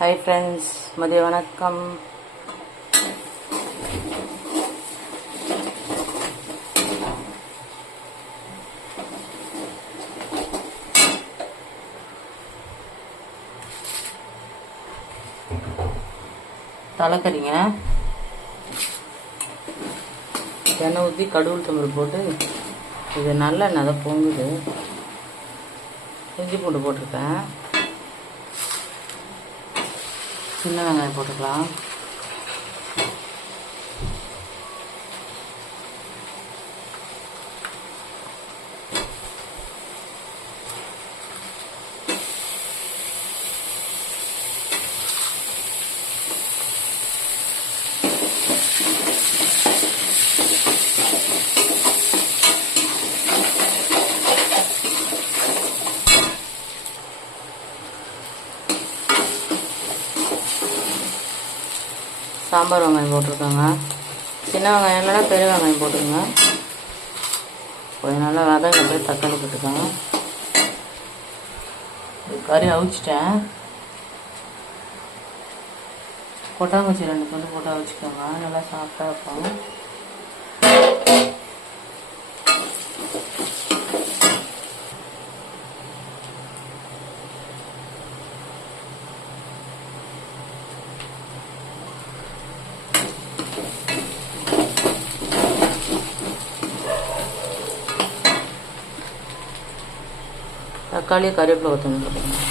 Hi friends, மதிய வணக்கம். தலைக்கறிங்க எண்ணெய் ஊற்றி கடுகு தம்பு போட்டு இது நல்ல நதை பொங்குது. இஞ்சி பூண்டு போட்டிருக்கேன். சின்ன வெங்காயம் போட்டுக்கலாம். சாம்பார் வெங்காயம் போட்டிருக்காங்க. சின்ன வெங்காயம் இல்லைனா பெரிய வெங்காயம் போட்டுருங்க. கொஞ்சம் நல்லா வதங்க போய் தக்காளி போட்டுருக்காங்க. கறி அவிச்சிட்டேன். கொட்டாங்குச்சி 2 கொண்டு போட்டு அவிச்சிக்கோங்க. நல்லா சாஃப்டாக இருக்கும். தக்காளி கறிவேப்பிலை ஊற்றணும் போட்டுக்கணும்.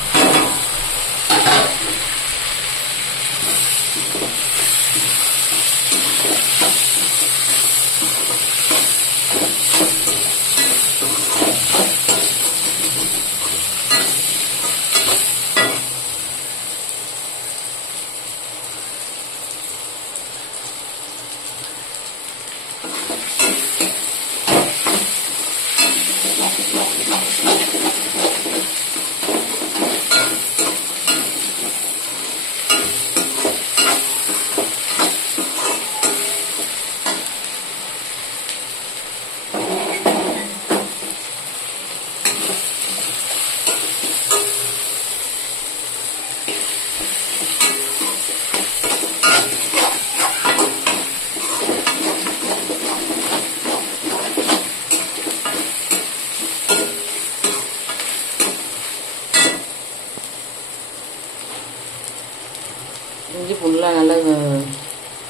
இஞ்சி பூண்டுலாம் நல்லா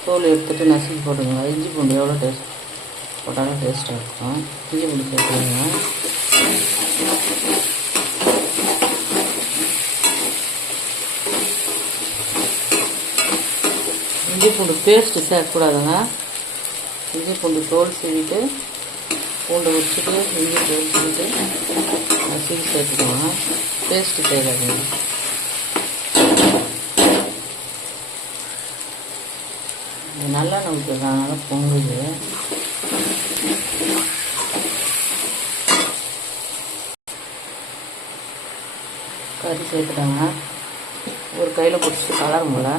தோல் எடுத்துகிட்டு நசுக்கி போடுங்க. இஞ்சி பூண்டு எவ்வளோ டேஸ்ட் போட்டாலும் டேஸ்ட்டாக இருக்கும். இஞ்சி பூண்டு சேர்த்துருங்க. இஞ்சி பூண்டு பேஸ்ட்டு சேர்க்கக்கூடாதுங்க. இஞ்சி பூண்டு தோல் சீவிட்டு பூண்டு உரிச்சிட்டு இஞ்சி தோல் சீவிட்டு நசுக்கி சேர்த்துக்கோங்க. பேஸ்ட்டு சேர்க்காதுங்க. நல்லெண்ணெய் ஊற்றிருக்காங்க, பொங்குது. கறி சேர்த்துட்டாங்க. ஒரு கையில் பிடிச்சிட்டு கலர் போல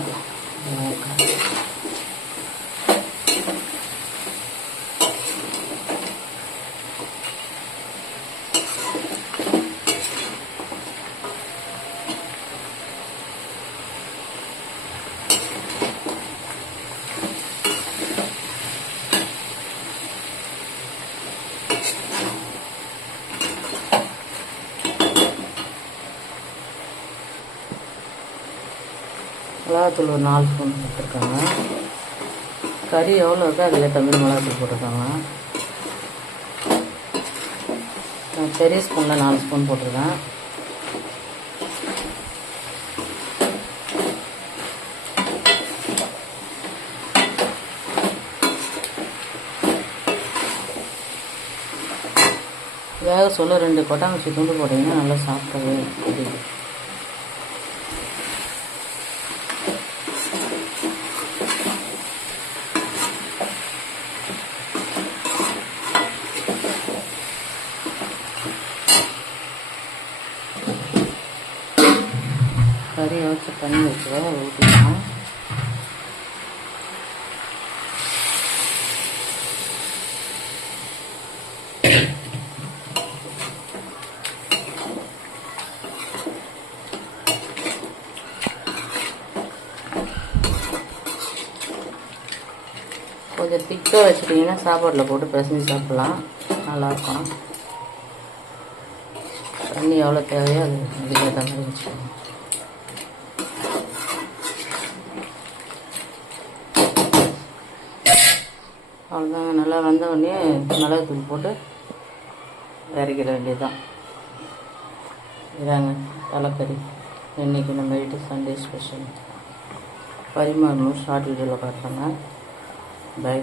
மிளகாத்தூள் ஒரு 4 ஸ்பூன் போட்டிருக்காங்க. கறி எவ்வளோ இருக்கோ அதில் கம்மி மிளகாத்தூள் போட்டிருக்காங்க. நான் பெரிய ஸ்பூனில் 4 ஸ்பூன் போட்டிருக்கேன். வேக சொல்ல 2 கொட்டாங்குச்சி துண்டு போட்டிங்கன்னா நல்லா சாப்பிட்டவே பிடிக்கும். கறியை வச்சு தண்ணி வச்சு ஊற்றிக்கலாம். கொஞ்சம் திக்காக வச்சுட்டிங்கன்னா சாப்பாட்டில் போட்டு பிசைஞ்சு சாப்பிட்லாம், நல்லாயிருக்கும். தண்ணி எவ்வளோ தேவையோ அது அதுக்கேற்ற மாதிரி வச்சுக்கோங்க. அவ்வளோதாங்க. நல்லா வந்த உடனே மிளகுத்தூள் போட்டு இறக்கிட வேண்டியதுதான். இதாங்க தலைக்கறி. இன்றைக்கி நம்ம வீட்டு சண்டே ஸ்பெஷல். பரிமாறணும். ஷார்ட் வீடியோவில் பார்த்தாங்க. பை.